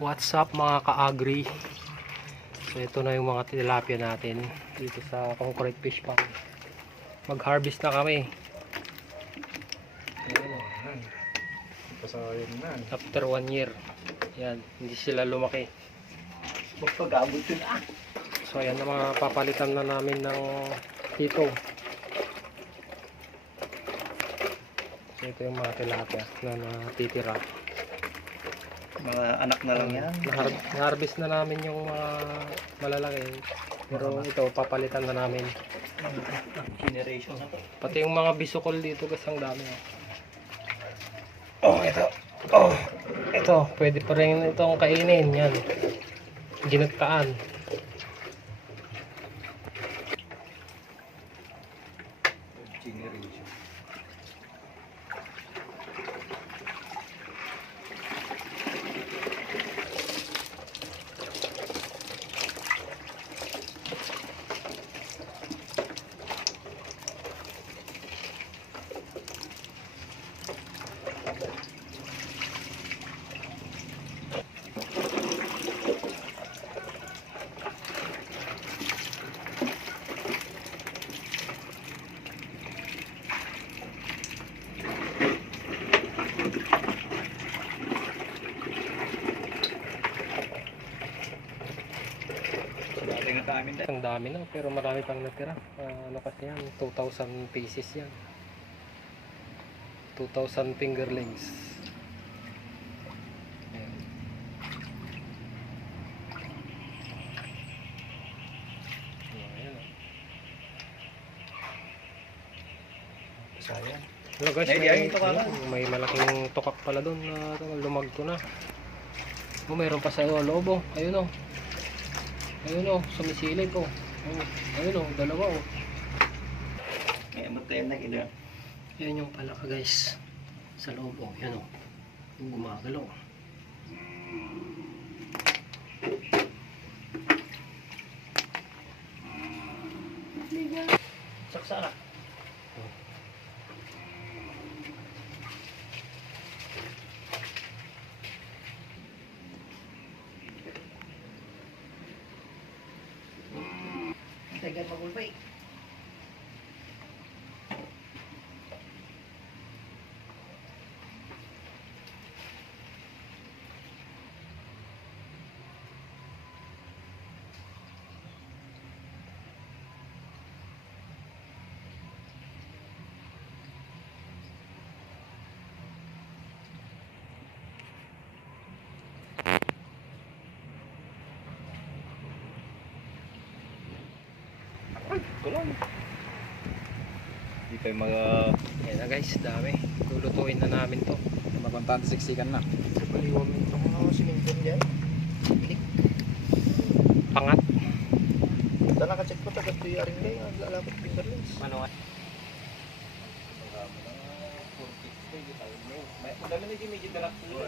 What's up mga ka-agri? So ito na yung mga tilapia natin dito sa Concrete Fish Pond. Mag-harvest na kami. After 1 year. Yan, hindi sila lumaki. Magpag-abot yun ah. So ayan na mga papalitan na namin ng tito. So ito yung mga tilapia na natitira. Mga anak na lang yan. Na-harvest na namin yung mga malalaki. Pero ito, papalitan na namin. Generation na to. Pati yung mga bisukol dito kasi ang dami. Oh, ito. Oh, ito. Pwede pa rin itong kainin. Yan. Ginagtaan. Generation. Ang dami na, pero marami pang natira. Ano kasi yan? 2,000 pieces yan. 2,000 fingerlings. Ayan. Ayan. Sayang. Hello guys, may malaking tukak pala doon na lumagto na. Oh, mayroon pa sa loob oh. Ayun oh. Ayun oh, sumisilip oh. Ayun oh, dalawa oh. Kaya matayin na kita. Yan yung palaka guys. Sa loob oh, yan oh. Gumagalaw. Saksa na. Tagal magulpay. Kulong. Hindi kayo Yan na guys, dami. Lulutuin na namin to. Mapuntahan sa siksikan na. sa paliwam itong mga siminton dyan. Klik. Pangat. Ito nakacheck po tagad ito yung ring ang lalapot fingerlings. Ano nga? Madami na yung medyo dalak pero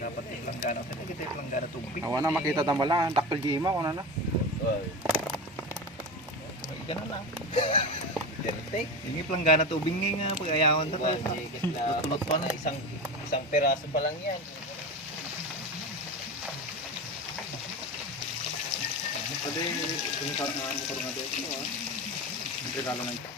dapat yung langgana. Pero kita yung langgana tubig. Awa na makita tambala, takpil gima ko na na. Ay, ganun na. Yung planggana tubig nga pag-ayawan na pa. Tutulot pa na. Isang peraso pa lang yan. Pwede yung karang mo ko nga dito. Regalo na ito.